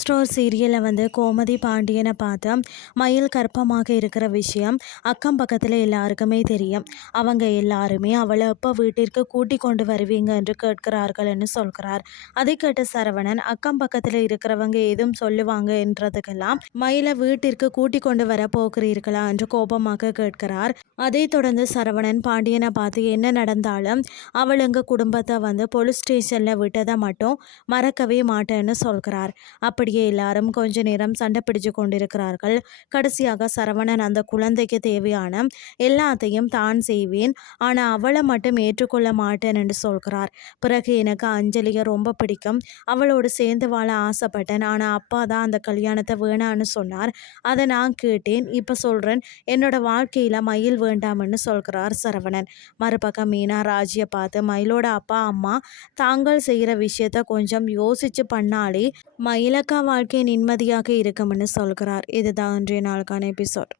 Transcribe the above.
Store சீரியலில் கோமதி பாண்டியனை பார்த்து மயில் கர்ப்பமாக இருக்கிற விஷயம் அக்கம் பக்கத்தில் எல்லாருக்குமே தெரியும். அவங்க எல்லாருமே அவளை எப்போ வீட்டிற்கு கூட்டி கொண்டு வருவீங்க என்று கேட்கிறார்கள் என்று சொல்கிறார். அதை கேட்ட சரவணன் அக்கம் பக்கத்தில் இருக்கிறவங்க ஏதும் சொல்லுவாங்க என்றதுக்கெல்லாம் மயிலை வீட்டிற்கு கூட்டி கொண்டு வர போகிறீர்களா என்று கோபமாக கேட்கிறார். அதை தொடர்ந்து சரவணன் பாண்டியனை பார்த்து என்ன நடந்தாலும் அவள் எங்கள் குடும்பத்தை போலீஸ் ஸ்டேஷனில் விட்டதை மட்டும் மறக்கவே மாட்டேன்னு சொல்கிறார். அப்படியே எல்லாரும் கொஞ்ச நேரம் சண்டை பிடிச்சு கொண்டிருக்கிறார்கள். கடைசியாக சரவணன் அந்த குழந்தைக்கு தேவையான எல்லாத்தையும் தான் செய்வேன், ஆனால் அவளை மட்டும் ஏற்றுக்கொள்ள மாட்டேன் என்று சொல்கிறார். பிறகு எனக்கு அஞ்சலியை ரொம்ப பிடிக்கும், அவளோடு சேர்ந்து வாழ ஆசைப்பட்டேன், ஆனால் அப்பா தான் அந்த கல்யாணத்தை வேணான்னு சொன்னார். அதை நான் கேட்டேன், இப்போ சொல்கிறேன் என்னோட வாழ்க்கையில் மயில் வேண்டாம்னு சொல்கிறார் சரவணன். மறுபக்கம் மீனா ராஜியை பார்த்து மயிலோட அப்பா அம்மா தாங்கள் செய்கிற விஷயத்த கொஞ்சம் யோசிச்சு பண்ணாலே மயிலக்கா வாழ்க்கை நிம்மதியாக இருக்கும்னு சொல்கிறார். இதுதான் இன்றைய நாளுக்கான எபிசோட்.